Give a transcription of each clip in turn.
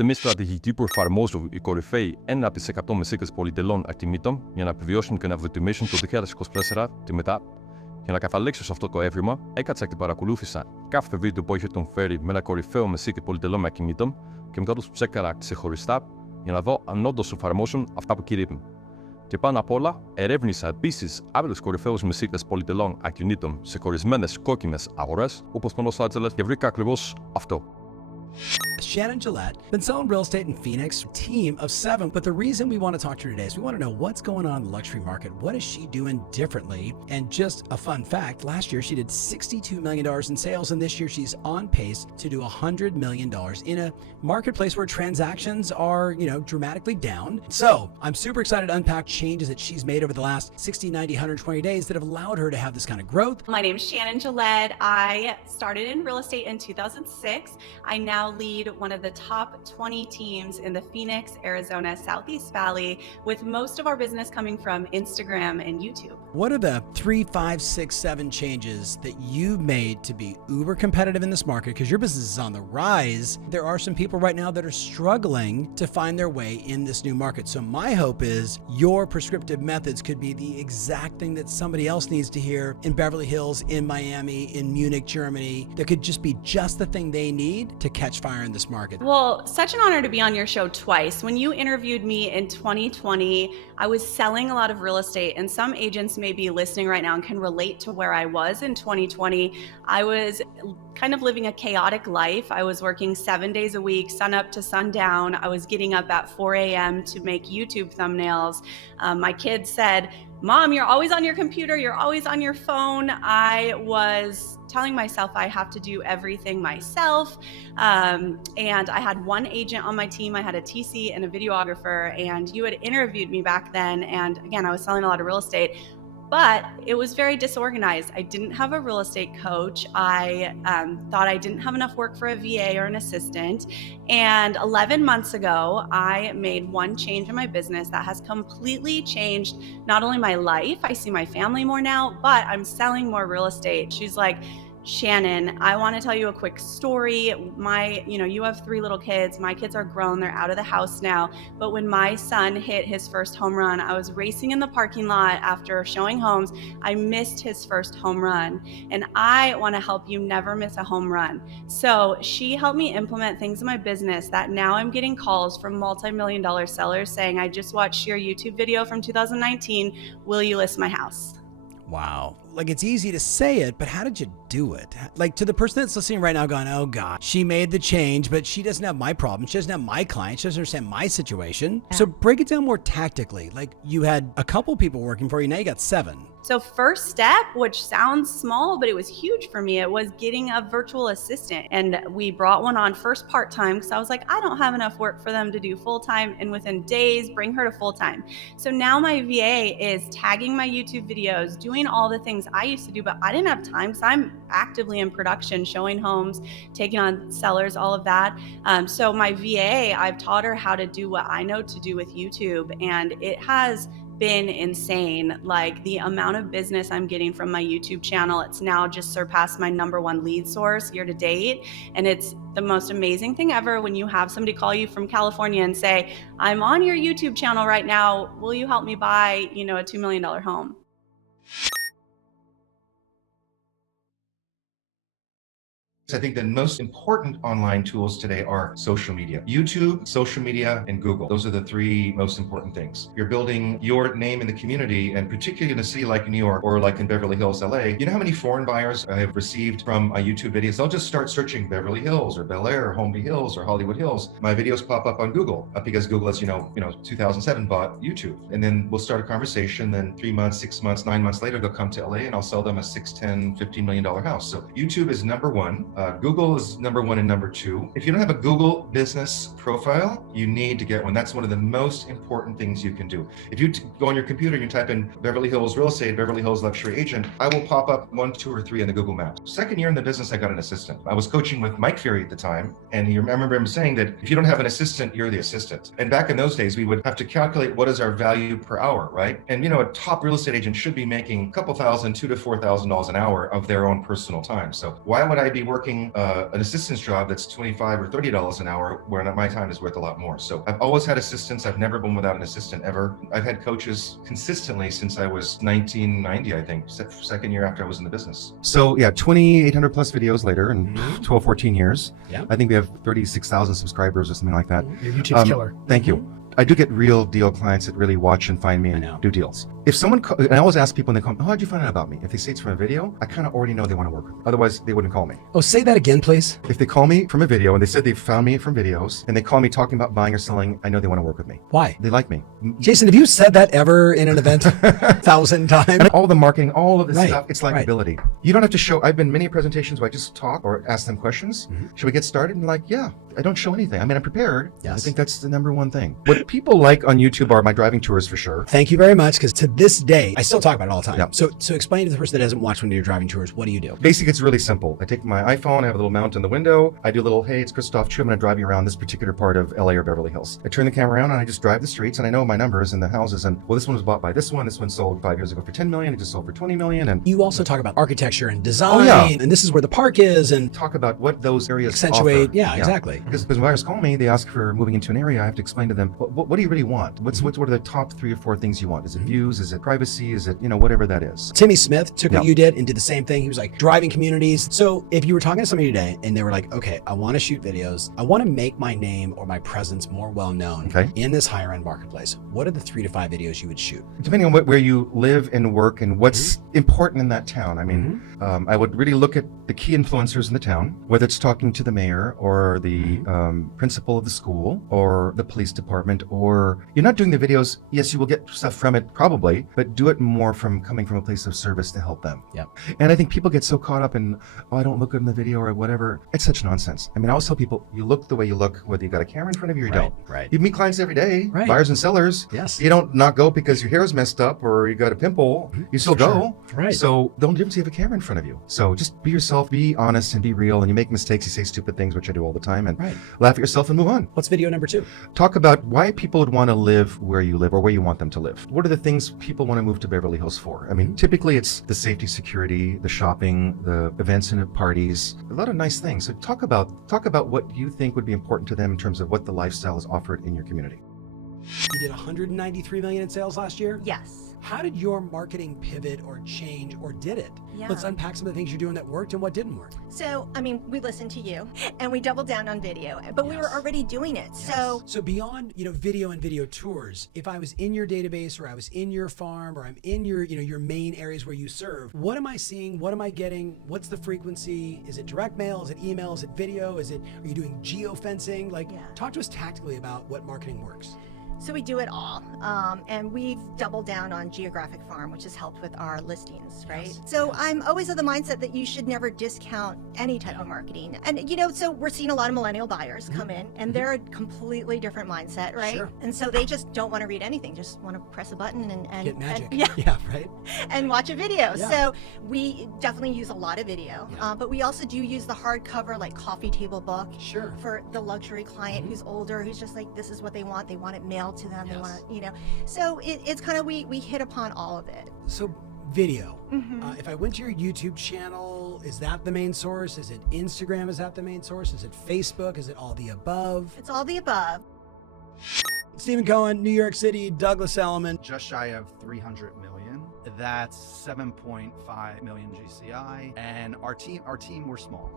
Αυτή είναι μια στρατηγική που εφαρμόζουν οι κορυφαίοι 1% Μεσίτες πολυτελών Ακινήτων για να επιβιώσουν και να βελτιώσουν το 2024 και μετά. Για να καταλήξω σε αυτό το έβριμα, έκατσα και παρακολούθησα κάθε βίντεο που είχε τον φέρει με ένα κορυφαίο Μεσίτη πολυτελών Ακινήτων και μετά τους ψέκαρα ξεχωριστά για να δω αν όντως εφαρμόσουν αυτά που κηρύττουν. Και πάνω απ' όλα, ερεύνησα επίσης άλλους κορυφαίους Μεσίτες πολυτελών Ακινήτων σε κορισμένες κόκκινες αγορές, όπως το Los Angeles, και βρήκα ακριβώς αυτό. Shannon Gillette, been selling real estate in Phoenix, team of 7. But the reason we want to talk to her today is we want to know what's going on in the luxury market. What is she doing differently? And just a fun fact, last year she did $62 million in sales, and this year she's on pace to do $100 million in a marketplace where transactions are, dramatically down. So I'm super excited to unpack changes that she's made over the last 60, 90, 120 days that have allowed her to have this kind of growth. My name is Shannon Gillette. I started in real estate in 2006. I now lead one of the top 20 teams in the Phoenix, Arizona, Southeast Valley, with most of our business coming from Instagram and YouTube. What are the 3, 5, 6, 7 changes that you've made to be uber competitive in this market? Because your business is on the rise. There are some people right now that are struggling to find their way in this new market. So my hope is your prescriptive methods could be the exact thing that somebody else needs to hear in Beverly Hills, in Miami, in Munich, Germany. That could just be just the thing they need to catch fire in this market. Well, such an honor to be on your show twice. When you interviewed me in 2020, I was selling a lot of real estate, and some agents may be listening right now and can relate to where I was in 2020. I was kind of living a chaotic life. I was working 7 days a week, sun up to sundown. I was getting up at 4 a.m. to make YouTube thumbnails. My kids said, "Mom, you're always on your computer, you're always on your phone." I was telling myself I have to do everything myself. And I had one agent on my team. I had a TC and a videographer, and you had interviewed me back then. And again, I was selling a lot of real estate, but it was very disorganized. I didn't have a real estate coach. I thought I didn't have enough work for a VA or an assistant. And 11 months ago, I made one change in my business that has completely changed not only my life, I see my family more now, but I'm selling more real estate. She's like, "Shannon, I want to tell you a quick story. You have 3 little kids. My kids are grown. They're out of the house now. But when my son hit his first home run, I was racing in the parking lot after showing homes. I missed his first home run. And I want to help you never miss a home run." So she helped me implement things in my business that now I'm getting calls from multi-million-dollar sellers saying, "I just watched your YouTube video from 2019. Will you list my house?" Wow. Like, it's easy to say it, but how did you do it? Like, to the person that's listening right now going, "Oh God, she made the change, but she doesn't have my problem. She doesn't have my clients. She doesn't understand my situation." Yeah. So break it down more tactically. Like, you had a couple people working for you, now you got 7. So first step, which sounds small, but it was huge for me, it was getting a virtual assistant. And we brought one on first part-time because I was like, I don't have enough work for them to do full-time, and within days, bring her to full-time. So now my VA is tagging my YouTube videos, doing all the things I used to do, but I didn't have time because I'm actively in production, showing homes, taking on sellers, all of that. So my VA, I've taught her how to do what I know to do with YouTube, and it has been insane. Like, the amount of business I'm getting from my YouTube channel, it's now just surpassed my #1 lead source year to date. And it's the most amazing thing ever when you have somebody call you from California and say, "I'm on your YouTube channel right now. Will you help me buy, a $2 million home?" I think the most important online tools today are social media. YouTube, social media, and Google. Those are the 3 most important things. You're building your name in the community, and particularly in a city like New York or like in Beverly Hills, LA. You know how many foreign buyers I have received from my YouTube videos? They'll just start searching Beverly Hills or Bel Air or Holmby Hills or Hollywood Hills. My videos pop up on Google because Google, as 2007 bought YouTube. And then we'll start a conversation. Then 3 months, 6 months, 9 months later, they'll come to LA and I'll sell them a $6, $10, $15 million house. So YouTube is #1. Google is #1 and #2. If you don't have a Google business profile, you need to get one. That's one of the most important things you can do. If you go on your computer and you type in Beverly Hills real estate, Beverly Hills luxury agent, I will pop up 1, 2, or 3 in the Google Maps. Second year in the business, I got an assistant. I was coaching with Mike Fury at the time, and I remember him saying that if you don't have an assistant, you're the assistant. And back in those days, we would have to calculate what is our value per hour, right? And a top real estate agent should be making a couple thousand, $2,000 to $4,000 an hour of their own personal time. So why would I be working working an assistant's job that's $25 or $30 an hour, where my time is worth a lot more. So I've always had assistants. I've never been without an assistant ever. I've had coaches consistently since I was 1990, I think, second year after I was in the business. So yeah, 2,800 plus videos later in 12, 14 years. Yeah. I think we have 36,000 subscribers or something like that. Your YouTube's killer. Thank you. I do get real deal clients that really watch and find me and do deals. If someone, and I always ask people when they call me, how'd you find out about me? If they say it's from a video, I kind of already know they want to work with me. Otherwise, they wouldn't call me. Oh, say that again, please. If they call me from a video and they said they found me from videos and they call me talking about buying or selling, I know they want to work with me. Why? They like me. Jason, have you said that ever in an event 1,000 times? And all the marketing, all of this Right, stuff, it's likability. You don't have to show, I've been many presentations where I just talk or ask them questions. Should we get started? And like, yeah, I don't show anything. I mean, I'm prepared. Yes. I think that's the number one thing. What people like on YouTube are my driving tours for sure. Thank you very much, because to this day, I still talk about it all the time. Yeah. So explain to the person that hasn't watched one of your driving tours, what do you do? Basically, it's really simple. I take my iPhone, I have a little mount in the window. I do a little, hey, it's Christoph Chu, I'm going to drive you around this particular part of LA or Beverly Hills. I turn the camera around and I just drive the streets and I know my numbers and the houses. And well, this one was bought by this one sold 5 years ago for 10 million. It just sold for 20 million. And You also talk about architecture and design, and this is where the park is, and talk about what those areas accentuate. offer. Yeah, exactly. Because when buyers call me, they ask for moving into an area. I have to explain to them, what do you really want? What are the top 3 or 4 things you want? Is it views? Is it privacy? Is it, whatever that is? Timmy Smith took what Yeah. you did and did the same thing. He was like driving communities. So if you were talking to somebody today and they were like, okay, I want to shoot videos, I want to make my name or my presence more well known Okay. in this higher end marketplace, what are the 3 to 5 videos you would shoot? Depending on where you live and work and what's important in that town. I mean, I would really look at the key influencers in the town, whether it's talking to the mayor or the principal of the school or the police department, or you're not doing the videos. Yes, you will get stuff from it probably, but do it more from coming from a place of service to help them. Yep. And I think people get so caught up in, I don't look good in the video or whatever. It's such nonsense. I mean, I always tell people, you look the way you look, whether you got a camera in front of you or you don't. Right. You meet clients every day, Right. buyers and sellers. Yes. You don't not go because your hair is messed up or you got a pimple. You still go. Right. So the only difference, you have a camera in front of you. So just be yourself, be honest and be real. And you make mistakes, you say stupid things, which I do all the time, and Right. laugh at yourself and move on. What's video number 2? Talk about why people would want to live where you live or where you want them to live. What are the things people want to move to Beverly Hills for? I mean, typically it's the safety, security, the shopping, the events and parties, a lot of nice things. So talk about what you think would be important to them in terms of what the lifestyle is offered in your community. You did 193 million in sales last year? Yes. How did your marketing pivot or change, or did it? Yeah. Let's unpack some of the things you're doing that worked and what didn't work. So, I mean, we listened to you and we doubled down on video, but we were already doing it. So beyond, video and video tours, if I was in your database or I was in your farm or I'm in your, your main areas where you serve, what am I seeing? What am I getting? What's the frequency? Is it direct mail? Is it email? Is it video? Are you doing geofencing? Talk to us tactically about what marketing works. So we do it all. And we've doubled down on geographic farm, which has helped with our listings, right? Yes. So I'm always of the mindset that you should never discount any type of marketing. And, so we're seeing a lot of millennial buyers come in and they're a completely different mindset, right? Sure. And so they just don't want to read anything, just want to press a button and Get magic. yeah, Right? and watch a video. Yeah. So we definitely use a lot of video, Yeah. but we also do use the hardcover, like coffee table book. Sure. For the luxury client who's older, who's just like, this is what they want it mailed to them. Yes. They want it, so it's kind of, we hit upon all of it. So video. Mhm. If I went to your YouTube channel, is that the main source? Is it Instagram? Is that the main source? Is it Facebook? Is it all the above? It's all the above. Stephen Cohen, New York City, Douglas Elliman. Just shy of 300 million. That's 7.5 million GCI. And our team, we're small.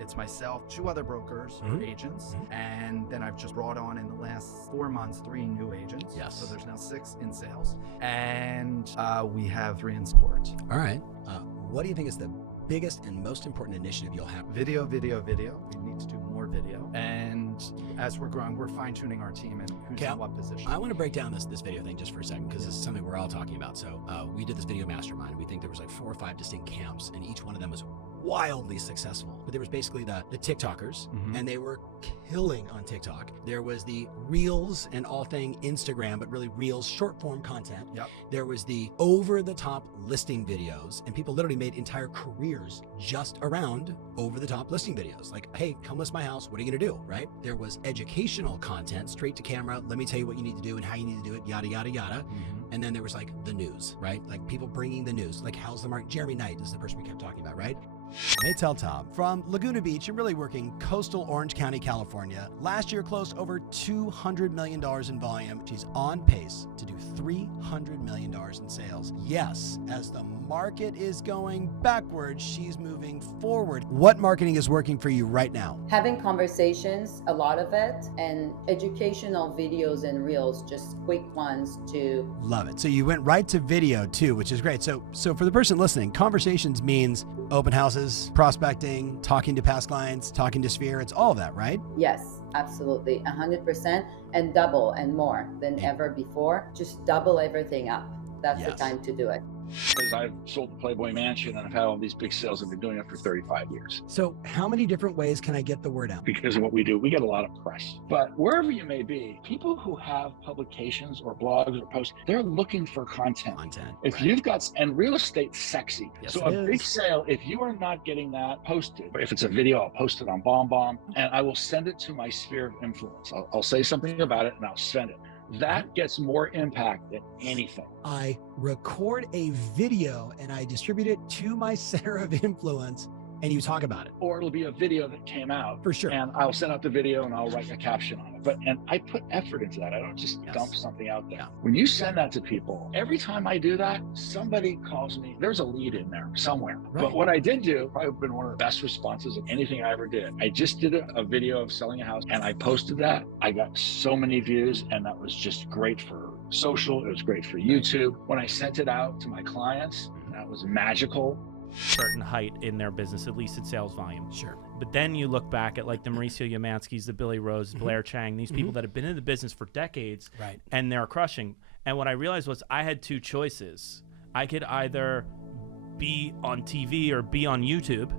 It's myself, 2 other brokers, or agents, and then I've just brought on in the last 4 months 3 new agents. Yes. So there's now 6 in sales, and we have 3 in support. All right. What do you think is the biggest and most important initiative you'll have? Video. We need to do more video. And as we're growing, we're fine tuning our team and who's in what position. I want to break down this video thing just for a second, because this is something we're all talking about. So we did this video mastermind. We think there was like 4 or 5 distinct camps, and each one of them was wildly successful. But there was basically the TikTokers, and they were killing on TikTok. There was the Reels and all thing Instagram, but really Reels short form content. Yep. There was the over the top listing videos, and people literally made entire careers just around over the top listing videos. Like, hey, come list my house. What are you gonna do, right? There was educational content, straight to camera. Let me tell you what you need to do and how you need to do it, yada, yada, yada. And then there was like the news, right? Like people bringing the news, like how's the market? Jeremy Knight is the person we kept talking about, right? Maytel Taub from Laguna Beach and really working coastal Orange County, California. Last year closed over $200 million in volume. She's on pace to do $300 million in sales. Yes, as the market is going backwards, she's moving forward. What marketing is working for you right now? Having conversations, a lot of it, and educational videos and reels, just quick ones to... Love it. So you went right to video too, which is great. So for the person listening, conversations means open houses, prospecting, talking to past clients, talking to Sphere. It's all of that, right? Yes, absolutely. 100% and double and more than ever before. Just double everything up. That's the time to do it. Because I've sold the Playboy Mansion and I've had all these big sales. I've been doing it for 35 years. So how many different ways can I get the word out? Because of what we do, we get a lot of press. But wherever you may be, people who have publications or blogs or posts, they're looking for content. If you've got, and real estate's sexy. Yes, so a big sale, if you are not getting that posted, if it's a video, I'll post it on BombBomb and I will send it to my sphere of influence. I'll say something about it and I'll send it. That gets more impact than anything. I record a video and I distribute it to my center of influence and you talk about it. Or it'll be a video that came out. For sure. And I'll send out the video and I'll write a caption on it. And I put effort into that. I don't just dump something out there. Yeah. When you send that to people, every time I do that, somebody calls me. There's a lead in there somewhere. Right. But what I did do, probably been one of the best responses of anything I ever did. I just did a video of selling a house and I posted that. I got so many views and that was just great for social. It was great for YouTube. When I sent it out to my clients, that was magical. Certain height in their business, at least in sales volume. Sure. But then you look back at like the Mauricio Yamanskis, the Billy Rose, Blair Chang, these people that have been in the business for decades, right, and they're crushing. And what I realized was I had two choices. I could either be on TV or be on YouTube,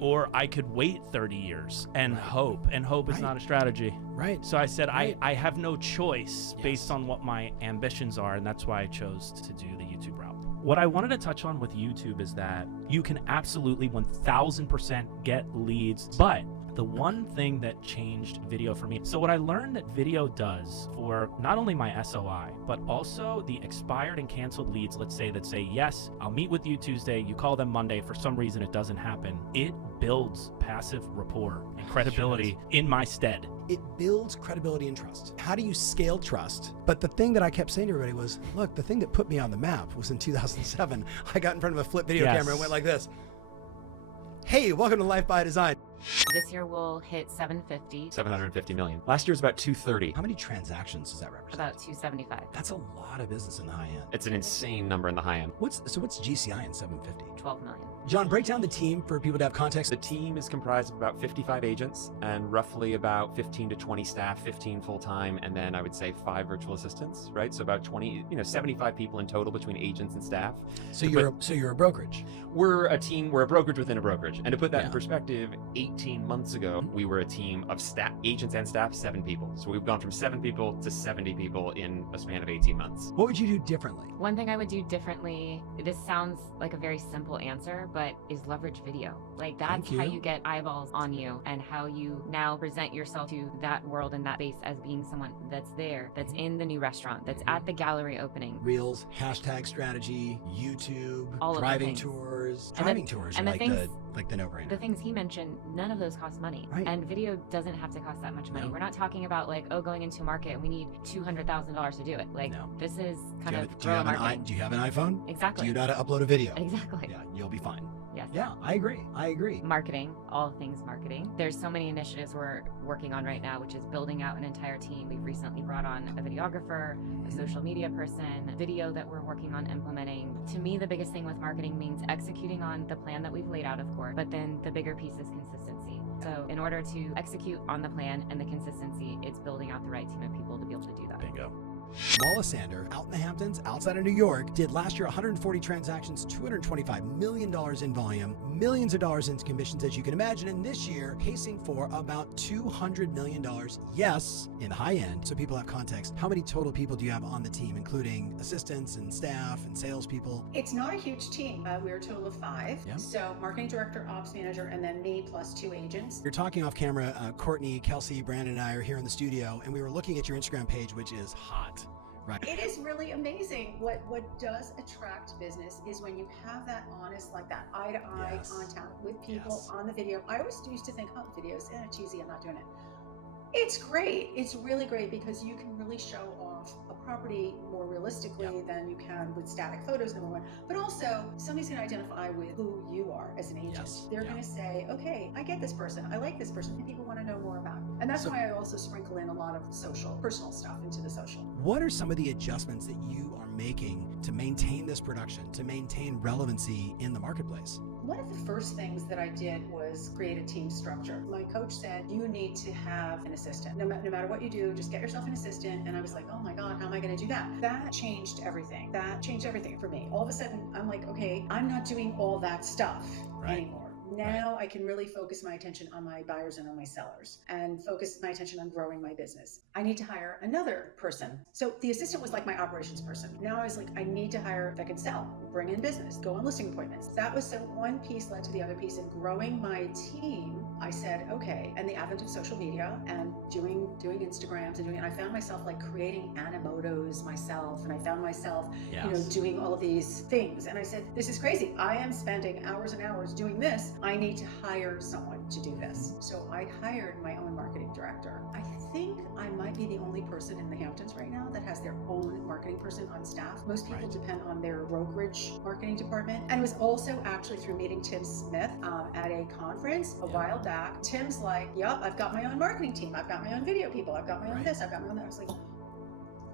or I could wait 30 years and hope. And hope is not a strategy. Right. So I said, I have no choice based on what my ambitions are, and that's why I chose to do the YouTube route. What I wanted to touch on with YouTube is that you can absolutely 1000% get leads, but the one thing that changed video for me. So what I learned that video does for not only my SOI, but also the expired and canceled leads, let's say that say, yes, I'll meet with you Tuesday, you call them Monday, for some reason it doesn't happen. It builds passive rapport and credibility in my stead. It builds credibility and trust. How do you scale trust? But the thing that I kept saying to everybody was, look, the thing that put me on the map was in 2007. I got in front of a flip video camera and went like this. Hey, welcome to Life by Design. This year we'll hit 750 million. Last year was about 230. How many transactions does that represent? about 275. That's a lot of business in the high end. It's an insane number in the high end. What's GCI in 750? 12 million. John, break down the team for people to have context. The team is comprised of about 55 agents and roughly about 15 to 20 staff, 15 full-time, and then I would say 5 virtual assistants, right? So about 75 people in total between agents and staff. So you're a brokerage. We're a team, we're a brokerage within a brokerage. And to put that in perspective, 18 months ago, we were a team of agents and staff, 7 people. So we've gone from 7 people to 70 people in a span of 18 months. What would you do differently? One thing I would do differently, this sounds like a very simple answer, but is leverage video. Like that's how you get eyeballs on you and how you now present yourself to that world and that space as being someone that's there, that's in the new restaurant, that's at the gallery opening. Reels, hashtag strategy, YouTube, all driving tours. Driving tours are like the no-brainer. The things he mentioned, none of those cost money. Right. And video doesn't have to cost that much money. No. We're not talking about like, oh, going into a market, we need $200,000 to do it. Like this is kind of do you have an iPhone? Exactly. Do you know how to upload a video? Exactly. Yeah, you'll be fine. Yes. Yeah, I agree. Marketing, all things marketing. There's so many initiatives we're working on right now, which is building out an entire team. We've recently brought on a videographer, a social media person, video that we're working on implementing. To me, the biggest thing with marketing means executing on the plan that we've laid out, of course, but then the bigger piece is consistency. So in order to execute on the plan and the consistency, it's building out the right team of people to be able to do that. Bingo. Mollasander, out in the Hamptons, outside of New York, did last year 140 transactions, $225 million in volume, millions of dollars in commissions, as you can imagine, and this year pacing for about $200 million, yes, in the high end. So people have context. How many total people do you have on the team, including assistants and staff and salespeople? It's not a huge team. We're a total of 5. Yeah. So marketing director, ops manager, and then me plus 2 agents. You're talking off camera. Courtney, Kelsey, Brandon, and I are here in the studio, and we were looking at your Instagram page, which is hot. Right. It is really amazing. What does attract business is when you have that honest, like that eye-to-eye Yes. contact with people Yes. on the video. I always used to think, oh, videos, cheesy, I'm not doing it. It's great. It's really great because you can really show off a property more realistically than you can with static photos, number one. But also, somebody's going to identify with who you are as an agent. Yes. They're going to say, okay, I get this person. I like this person. And people want to know more about it. And that's why I also sprinkle in a lot of social, personal stuff into the social. What are some of the adjustments that you are making to maintain this production, to maintain relevancy in the marketplace? One of the first things that I did was create a team structure. My coach said, you need to have an assistant. No matter what you do, just get yourself an assistant. And I was like, oh my God, how am I going to do that? That changed everything. That changed everything for me. All of a sudden, I'm like, okay, I'm not doing all that stuff anymore. Now I can really focus my attention on my buyers and on my sellers and focus my attention on growing my business. I need to hire another person. So the assistant was like my operations person. Now I was like, I need to hire that can sell, bring in business, go on listing appointments. That was so one piece led to the other piece. And growing my team, I said, okay, and the advent of social media and doing Instagrams and I found myself like creating animotos myself. And I found myself, doing all of these things. And I said, this is crazy. I am spending hours and hours doing this. I need to hire someone to do this. So I hired my own marketing director. I think I might be the only person in the Hamptons right now that has their own marketing person on staff. Most people depend on their brokerage marketing department. And it was also actually through meeting Tim Smith at a conference a while back. Tim's like, yep, I've got my own marketing team. I've got my own video people. I've got my own this. I've got my own that. I was like,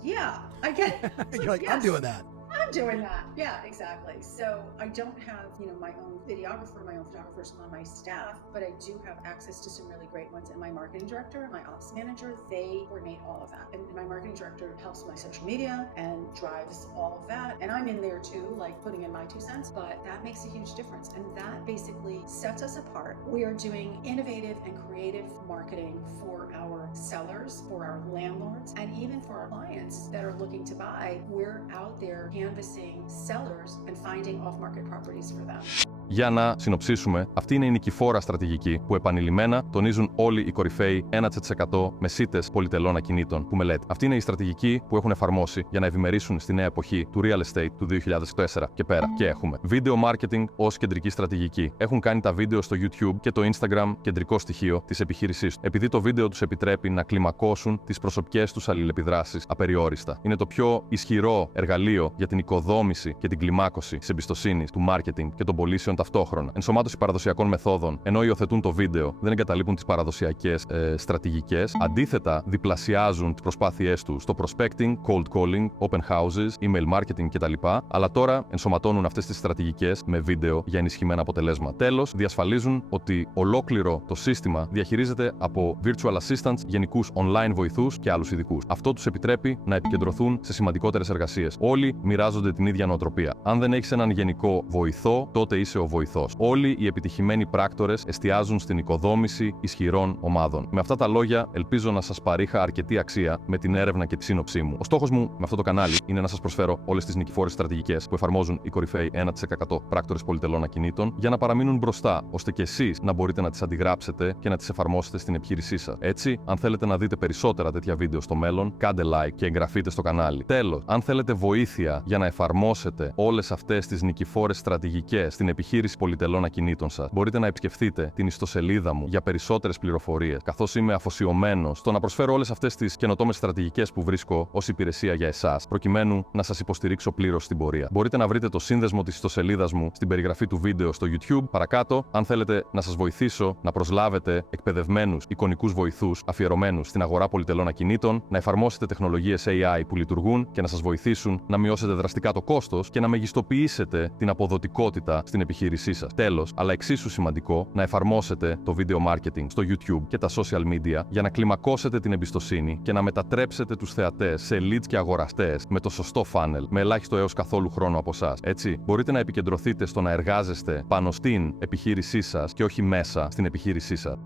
yeah, I get it. You're like, I'm doing that. I'm doing that. Yeah, exactly. So I don't have, my own videographer, my own photographers on my staff, but I do have access to some really great ones. And my marketing director, my ops manager, they coordinate all of that. And my marketing director helps my social media and drives all of that. And I'm in there too, like putting in my 2 cents, but that makes a huge difference. And that basically sets us apart. We are doing innovative and creative marketing for our sellers, for our landlords, and even for our clients that are looking to buy. We're out there canvassing sellers and finding off-market properties for them. Για να συνοψίσουμε, αυτή είναι η νικηφόρα στρατηγική που επανειλημμένα τονίζουν όλοι οι κορυφαίοι 1% Μεσίτες πολυτελών ακινήτων που μελέτη. Αυτή είναι η στρατηγική που έχουν εφαρμόσει για να ευημερήσουν στη νέα εποχή του Real Estate του 2004 και πέρα. Και έχουμε Video Marketing ως κεντρική στρατηγική. Έχουν κάνει τα βίντεο στο YouTube και το Instagram κεντρικό στοιχείο της επιχείρησής του. Επειδή το βίντεο τους επιτρέπει να κλιμακώσουν τις προσωπικές τους αλληλεπιδράσεις απεριόριστα. Είναι το πιο ισχυρό εργαλείο για την οικοδόμηση και την κλιμάκωση της εμπιστοσύνης, του marketing και των πωλήσεων ταυτόχρονα. Ενσωμάτωση παραδοσιακών μεθόδων, ενώ υιοθετούν το βίντεο, δεν εγκαταλείπουν τις παραδοσιακές στρατηγικές. Αντίθετα, διπλασιάζουν τις προσπάθειές τους στο prospecting, cold calling, open houses, email marketing κτλ. Αλλά τώρα ενσωματώνουν αυτές τις στρατηγικές με βίντεο για ενισχυμένα αποτελέσματα. Τέλος, διασφαλίζουν ότι ολόκληρο το σύστημα διαχειρίζεται από virtual assistants, γενικούς online βοηθούς και άλλους ειδικούς. Αυτό τους επιτρέπει να επικεντρωθούν σε σημαντικότερες εργασίες. Όλοι μοιράζονται την ίδια νοοτροπία. Αν δεν έχεις έναν γενικό βοηθό, τότε είσαι ο βοηθός. Όλοι οι επιτυχημένοι πράκτορες εστιάζουν στην οικοδόμηση ισχυρών ομάδων. Με αυτά τα λόγια, ελπίζω να σας παρήχα αρκετή αξία με την έρευνα και τη σύνοψή μου. Ο στόχος μου με αυτό το κανάλι είναι να σας προσφέρω όλες τις νικηφόρες στρατηγικές που εφαρμόζουν οι κορυφαίοι 1% πράκτορες πολυτελών ακινήτων για να παραμείνουν μπροστά, ώστε και εσείς να μπορείτε να τις αντιγράψετε και να τις εφαρμόσετε στην επιχείρησή σας. Έτσι, αν θέλετε να δείτε περισσότερα τέτοια βίντεο στο μέλλον, κάντε like και εγγραφείτε στο κανάλι. Τέλος, αν θέλετε βοήθεια για να εφαρμόσετε όλες αυτές τις νικηφόρες στρατηγικές στην επιχείρηση πολυτελών ακινήτων σας, μπορείτε να επισκεφτείτε την ιστοσελίδα μου για περισσότερες πληροφορίες, καθώς είμαι αφοσιωμένος στο να προσφέρω όλες αυτές τις καινοτόμες στρατηγικές που βρίσκω ως υπηρεσία για εσάς, προκειμένου να σας υποστηρίξω πλήρως στην πορεία. Μπορείτε να βρείτε το σύνδεσμο της ιστοσελίδας μου στην περιγραφή του βίντεο στο YouTube. Παρακάτω, αν θέλετε να σας βοηθήσω να προσλάβετε εκπαιδευμένους εικονικούς βοηθούς αφιερωμένους στην αγορά πολυτελών ακινήτων, να εφαρμόσετε τεχνολογίες AI που λειτουργούν και να σας βοηθήσουν να μειώσετε δραστικά το κόστος και να μεγιστοποιήσετε την αποδοτικότητα στην επιχείρησή σας. Τέλος, αλλά εξίσου σημαντικό, να εφαρμόσετε το video marketing στο YouTube και τα social media για να κλιμακώσετε την εμπιστοσύνη και να μετατρέψετε τους θεατές σε leads και αγοραστές με το σωστό funnel, με ελάχιστο έως καθόλου χρόνο από εσάς. Έτσι, μπορείτε να επικεντρωθείτε στο να εργάζεστε πάνω στην επιχείρησή σας και όχι μέσα στην επιχείρησή σας.